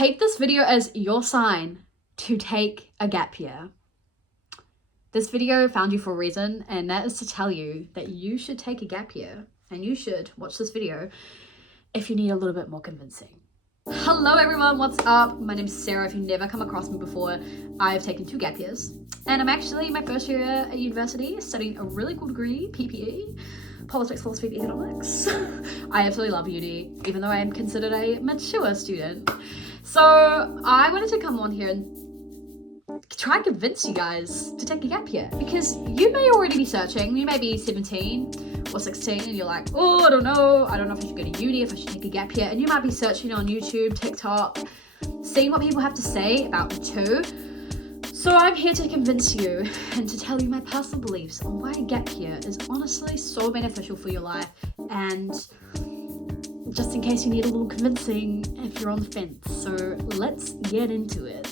take this video as your sign to take a gap year. This video found you for a reason, and that is to tell you that you should take a gap year, and you should watch this video if you need a little bit more convincing. Hello everyone, what's up? My name is Sarah. If you've never come across me before, I've taken 2 gap years, and I'm actually in my first year at university studying a really cool degree, PPE, Politics, Philosophy, and Economics. I absolutely love uni, even though I am considered a mature student. So I wanted to come on here and try and convince you guys to take a gap year, because you may already be searching. You may be 17 or 16 and you're like, oh, I don't know if I should go to uni, if I should take a gap year. And you might be searching on YouTube, TikTok, seeing what people have to say about the two. So I'm here to convince you and to tell you my personal beliefs on why a gap year is honestly so beneficial for your life, and just in case you need a little convincing if you're on the fence. So let's get into it.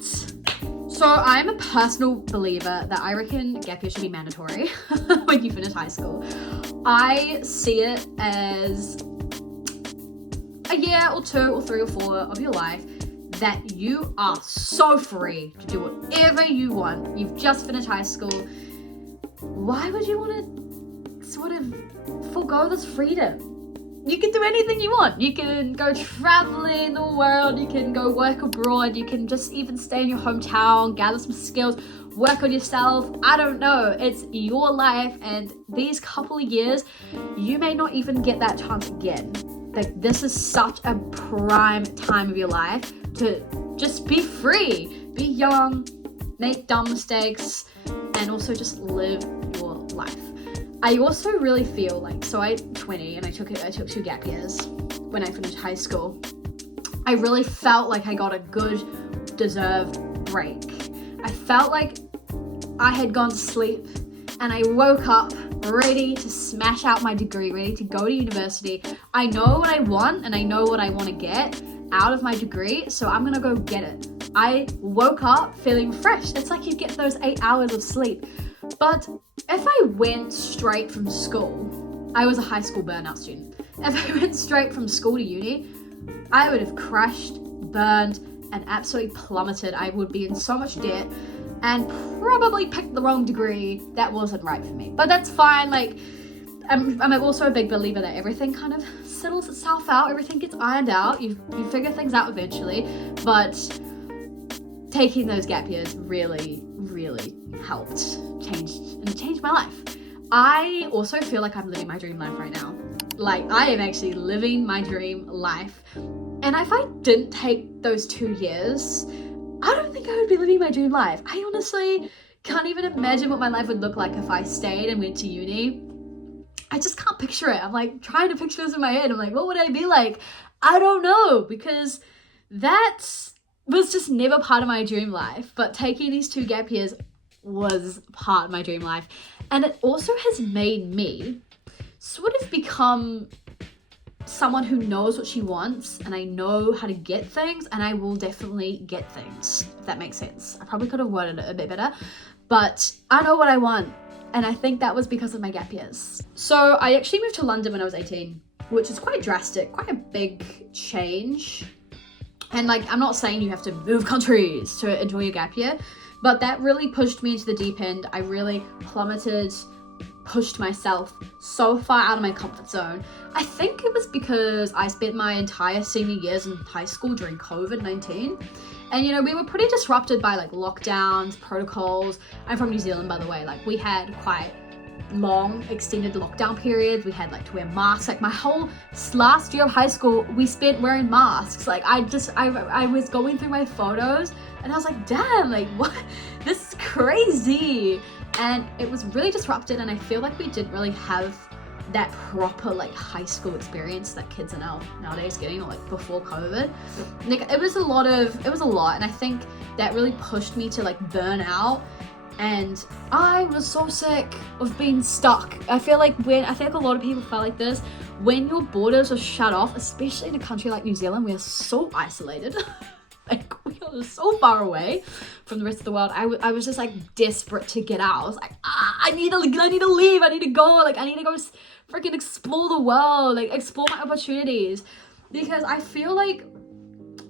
So I'm a personal believer that I reckon gap year should be mandatory when you finish high school. I see it as a year or 2 or 3 or 4 of your life that you are so free to do whatever you want. You've just finished high school. Why would you want to sort of forego this freedom? You can do anything you want. You can go traveling the world, you can go work abroad, you can just even stay in your hometown, gather some skills, work on yourself. I don't know. It's your life, and these couple of years, you may not even get that chance again. Like, this is such a prime time of your life to just be free, be young, make dumb mistakes, and also just live your life. I also really feel like, so I'm 20 and I took 2 gap years when I finished high school. I really felt like I got a good, deserved break. I felt like I had gone to sleep and I woke up ready to smash out my degree, ready to go to university. I know what I want and I know what I want to get out of my degree, so I'm gonna go get it. I woke up feeling fresh. It's like you get those 8 hours of sleep. But if I went straight from school, I was a high school burnout student. If I went straight from school to uni, I would have crashed, burned, and absolutely plummeted. I would be in so much debt and probably picked the wrong degree that wasn't right for me. But that's fine. Like, I'm also a big believer that everything kind of settles itself out. Everything gets ironed out. You figure things out eventually. But taking those gap years really, really helped change my life. I also feel like I'm living my dream life right now. Like, I am actually living my dream life. And if I didn't take those 2 years, I don't think I would be living my dream life. I honestly can't even imagine what my life would look like if I stayed and went to uni. I just can't picture it. I'm like trying to picture this in my head. I'm like, what would I be like? I don't know, because that was just never part of my dream life. But taking these 2 gap years was part of my dream life. And it also has made me sort of become someone who knows what she wants, and I know how to get things, and I will definitely get things, if that makes sense. I probably could have worded it a bit better, but I know what I want, and I think that was because of my gap years. So I actually moved to London when I was 18, which is quite drastic, quite a big change. And like, I'm not saying you have to move countries to enjoy your gap year, but that really pushed me into the deep end. I really plummeted, pushed myself so far out of my comfort zone. I think it was because I spent my entire senior years in high school during COVID-19. And you know, we were pretty disrupted by like lockdowns, protocols. I'm from New Zealand, by the way. Like, we had quite long extended lockdown periods. We had like to wear masks. Like, my whole last year of high school we spent wearing masks. Like, I was going through my photos and I was like, damn, like, what? This is crazy. And it was really disrupted, and I feel like we didn't really have that proper like high school experience that kids are nowadays getting, or like before COVID. Like, it was a lot, and I think that really pushed me to like burn out. And I was so sick of being stuck. I feel like a lot of people felt like this, when your borders are shut off, especially in a country like New Zealand, we are so isolated. Like, we are so far away from the rest of the world. I was just like desperate to get out. I was like, I need to leave. I need to go. Like, I need to go freaking explore the world, like explore my opportunities, because I feel like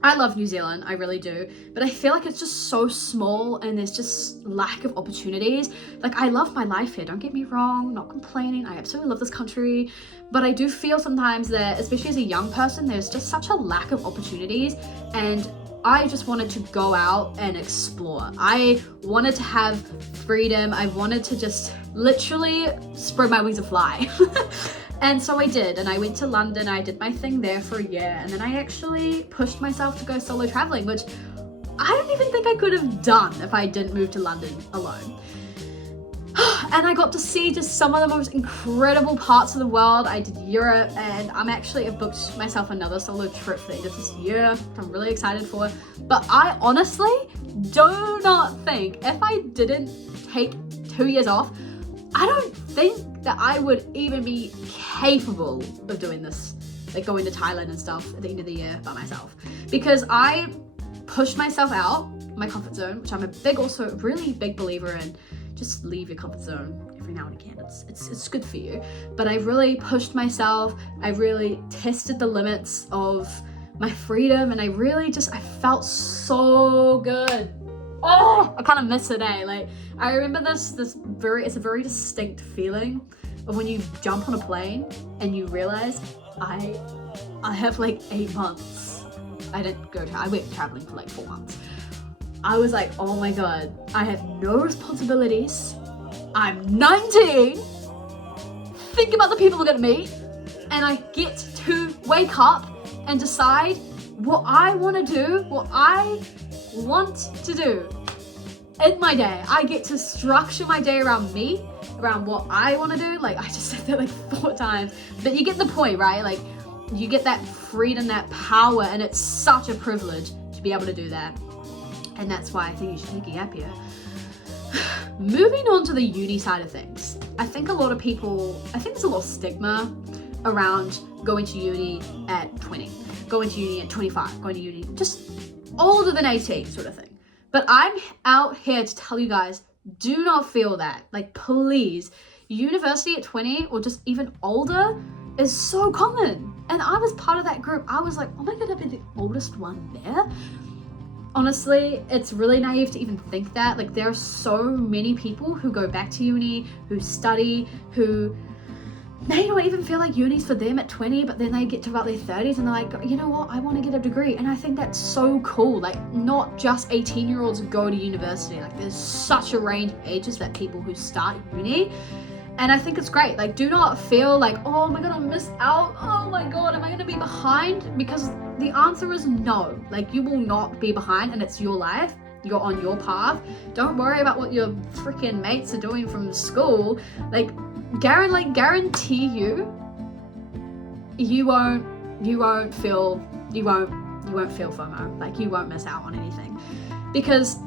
I love New Zealand, I really do, but I feel like it's just so small and there's just lack of opportunities. Like, I love my life here, don't get me wrong, not complaining, I absolutely love this country, but I do feel sometimes that, especially as a young person, there's just such a lack of opportunities, and I just wanted to go out and explore. I wanted to have freedom, I wanted to just literally spread my wings and fly. And so I did, and I went to London, I did my thing there for a year, and then I actually pushed myself to go solo traveling, which I don't even think I could have done if I didn't move to London alone. And I got to see just some of the most incredible parts of the world. I did Europe, and I've booked myself another solo trip for the end of this year, which I'm really excited for. But I honestly do not think, if I didn't take 2 years off, I don't think that I would even be capable of doing this, like going to Thailand and stuff at the end of the year by myself, because I pushed myself out my comfort zone, which I'm a really big believer in. Just leave your comfort zone every now and again. It's good for you. But I really pushed myself. I really tested the limits of my freedom, and I felt so good. Oh, I kind of miss it, eh? Like, I remember it's a very distinct feeling of when you jump on a plane and you realize I have like 8 months. I went traveling for like 4 months. I was like, oh my God, I have no responsibilities. I'm 19. Think about the people I'm gonna meet, and I get to wake up and decide what I want to do, in my day. I get to structure my day around me, around what I want to do. Like, I just said that like 4 times, but you get the point, right? Like, you get that freedom, that power, and it's such a privilege to be able to do that. And that's why I think you should take a gap year. Moving on to the uni side of things, I think there's a lot of stigma around going to uni at 20, going to uni at 25, going to uni just older than 18 sort of thing. But I'm out here to tell you guys, do not feel that. Like, please, university at 20 or just even older is so common. And I was part of that group. I was like, oh my God, I've been the oldest one there. Honestly, it's really naive to even think that. Like, there are so many people who go back to uni, who study, who may not even feel like uni's for them at 20, but then they get to about their 30s and they're like, you know what, I want to get a degree. And I think that's so cool. Like, not just 18-year-olds go to university. Like, there's such a range of ages that people who start uni. And I think it's great. Like, do not feel like, oh my God, I missed out. Oh my God, am I going to be behind? Because the answer is no. Like, you will not be behind, and it's your life. You're on your path. Don't worry about what your freaking mates are doing from school. Like, guarantee you won't feel FOMO. Like, you won't miss out on anything. Because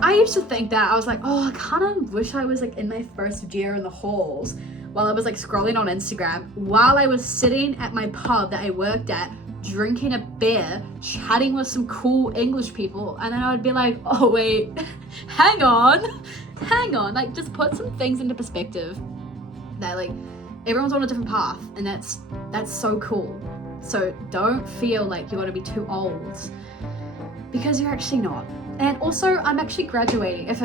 I used to think that, I was like, oh, I kind of wish I was like in my first year in the halls while I was like scrolling on Instagram, while I was sitting at my pub that I worked at, drinking a beer, chatting with some cool English people, and then I would be like, oh wait, hang on, like, just put some things into perspective. That, like, everyone's on a different path, and that's so cool. So don't feel like you're gonna be too old, because you're actually not. And also, I'm actually graduating, if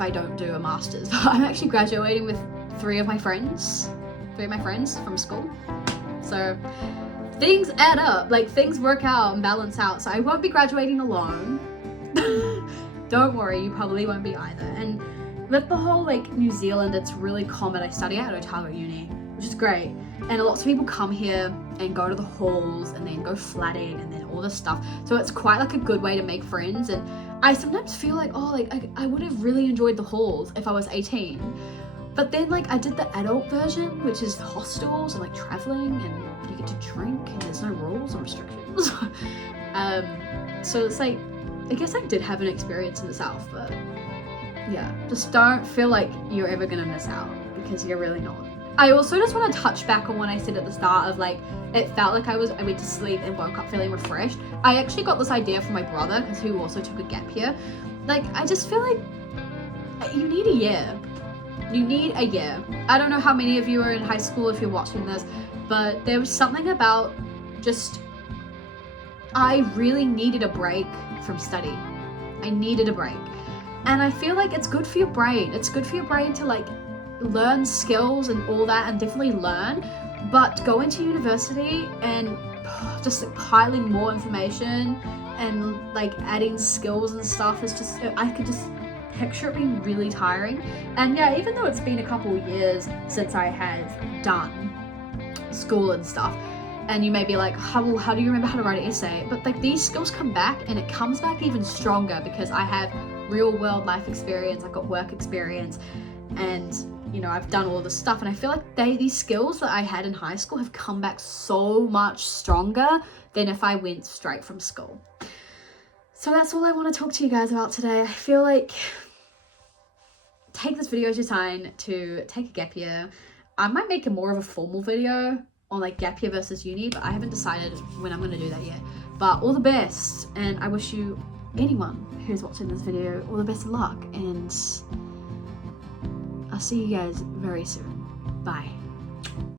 I don't do a master's, but I'm actually graduating with 3 of my friends from school. So things add up, like, things work out and balance out. So I won't be graduating alone. Don't worry, you probably won't be either. And with the whole, like, New Zealand, it's really common. I study at Otago Uni, which is great. And lots of people come here and go to the halls and then go flatting and then all this stuff. So it's quite like a good way to make friends. And I sometimes feel like, oh, like, I would have really enjoyed the halls if I was 18. But then, like, I did the adult version, which is the hostels and like traveling, and you get to drink and there's no rules or restrictions. So it's like, I guess I did have an experience in the South, but yeah, just don't feel like you're ever gonna miss out, because you're really not. I also just want to touch back on what I said at the start of, like, it felt like I went to sleep and woke up feeling refreshed. I actually got this idea from my brother, because he also took a gap year. Like, I just feel like you need a year. You need a year. I don't know how many of you are in high school if you're watching this, but there was something about just I really needed a break from study. I needed a break. And I feel like it's good for your brain. It's good for your brain to like learn skills and all that, and definitely learn. But going to university and just like piling more information and like adding skills and stuff is just, I could just picture it being really tiring. And yeah, even though it's been a couple of years since I have done school and stuff, and you may be like, how do you remember how to write an essay? But like these skills come back, and it comes back even stronger because I have real world life experience, I've got work experience, and you know, I've done all this stuff, and I feel like these skills that I had in high school have come back so much stronger than if I went straight from school. So that's all I want to talk to you guys about today. I feel like take this video as your sign to take a gap year. I might make a more of a formal video on like gap year versus uni, but I haven't decided when I'm going to do that yet. But all the best, and I wish you, anyone who's watching this video, all the best of luck, and I'll see you guys very soon. Bye.